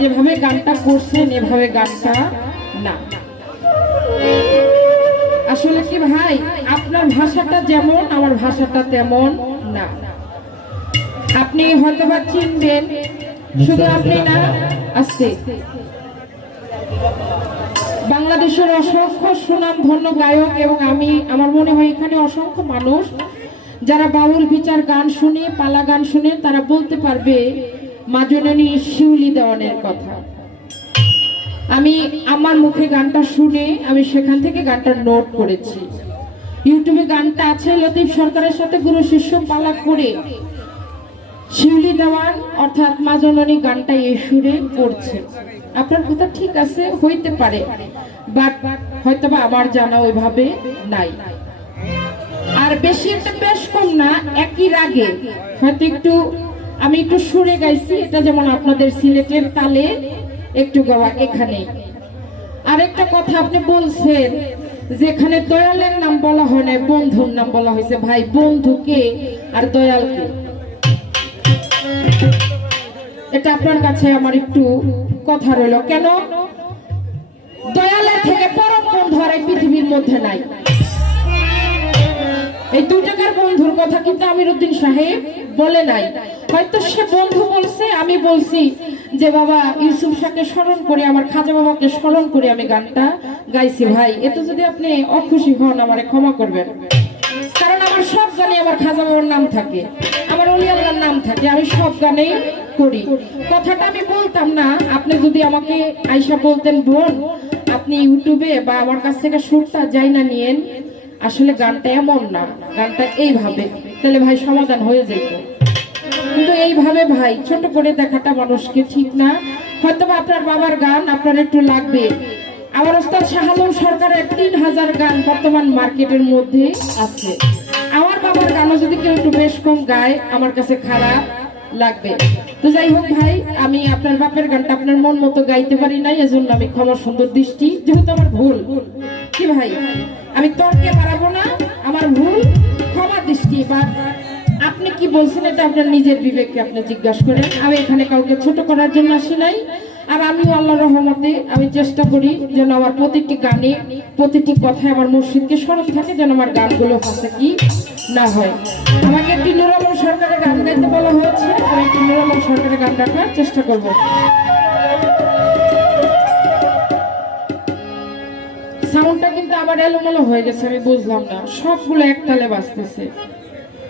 যেভাবে গানটা করছেন এভাবে গানটা না। আসলে কি ভাই, আপনার ভাষাটা যেমন আমার ভাষাটা তেমন না। আপনি হয়তোবা চিনবেন, শুধু আপনি না, আসছে বাংলাদেশের অসংখ্য সুনাম ধন্য গায়ক এবং আমি, আমার মনে হয় এখানে অসংখ্য মানুষ যারা বাউল বিচার গান শুনে, পালা গান শুনে, তারা বলতে পারবে মা জননী শিউলি দেওয়ানের কথা। আমি আমার মুখে গানটা শুনে আমি সেখান থেকে গানটা নোট করেছি। ইউটিউবে গানটা আছে, লতিফ সরকারের সাথে গুরু শিষ্য পালা করে শিউলি দেওয়ান অর্থাৎ মা জননী গানটা এই সুরে পড়ছে। আপনার কথা ঠিক আছে, হইতে পারে, বাট হয়তোবা আমার জানা ওইভাবে নাই। আর বেশি একটা বেশ কম না, একই রাগে হয়তো একটু আমি একটু সুরে গাইছি, এটা যেমন আপনাদের সিলেটের তালে একটু গাওয়া এখানে। আরেকটা কথা আপনি বলছেন যেখানে দয়ালের নাম বলা হয় না, বন্ধুর নাম বলা হয়েছে। ভাই, বন্ধুকে আর দয়ালকে, এটা আপনার কাছে আমার একটু কথা রইল। কেন দয়ালের থেকে পরম বন্ধু আর এই পৃথিবীর মধ্যে নাই। এই 2 টাকার বন্ধুর কথা কিন্তু আমিরউদ্দিন সাহেব বলে নাই, হয়তো সে বন্ধু বলছে, আমি বলছি যে বাবা ইউসুফ শাহকে স্মরণ করে, আমার খাজা বাবাকে স্মরণ করে আমি গানটা গাইছি। ভাই, এতে যদি আপনি অখুশি হন আমারে ক্ষমা করবেন, কারণ আমার সব গানে আমার খাজা বাবার নাম থাকে, আমার ওলি আল্লাহর নাম থাকে, আমি সব গানেই করি। কথাটা আমি বলতাম না, আপনি যদি আমাকে আইসা বলতেন বোন আপনি ইউটিউবে বা আমার কাছ থেকে সুরটা যাই না নিয়েন, আসলে গানটা এমন না, গানটা এইভাবে, তাহলে ভাই সমাধান হয়ে যেত। কিন্তু এইভাবে ভাই ছোট করে দেখাটা মানুষকে ঠিক না। হয়তো আপনার বাবার গান আপনার একটু লাগবে, আমার ওস্তাদ শাহ আলম সরকারের 3000 গান বর্তমান মার্কেটের মধ্যে আছে। আমার বাবার গানও যদি কেউ একটু বেশ কম গায় আমার কাছে খারাপ লাগবে। তো যাই হোক ভাই, আমি আপনার বাপের গানটা আপনার মন মতো গাইতে পারি নাই, এজন্য আমি ক্ষমা সুন্দর দৃষ্টি, যেহেতু আমার ভুল। কি ভাই, আমি তর্কে বাড়াবো না, আমার ভুল, ক্ষমা দৃষ্টি। বা আপনি কি বলছেন এটা আপনার নিজের বিবেককে আপনি জিজ্ঞাসা করেন। আমি এখানে কাউকে ছোট করার জন্য আসি নাই। আর আমিও আল্লাহর রহমতে আমি চেষ্টা করি যেন আমার প্রতিটি গানে, প্রতিটি কথায় আমার মুর্শিদকে স্মরণ থাকে, যেন আমার গানগুলো ফাঁসে কি না হয়। আমাকে একটি নুরামল সরকারের গান গাইতে বলা হয়েছে, আমি একটি নুরামল সরকারের গান রাখার চেষ্টা করব। সাউন্ডটা কিন্তু আবার এলোমেলো হয়ে গেছে, আমি বুঝলাম না, সবগুলো একতালে বাজতেছে।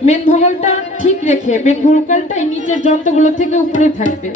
মেন ভোকালটা ঠিক রেখে, মেন ভোকালটা এই নিচের যন্ত্রগুলো থেকে উপরে থাকবে।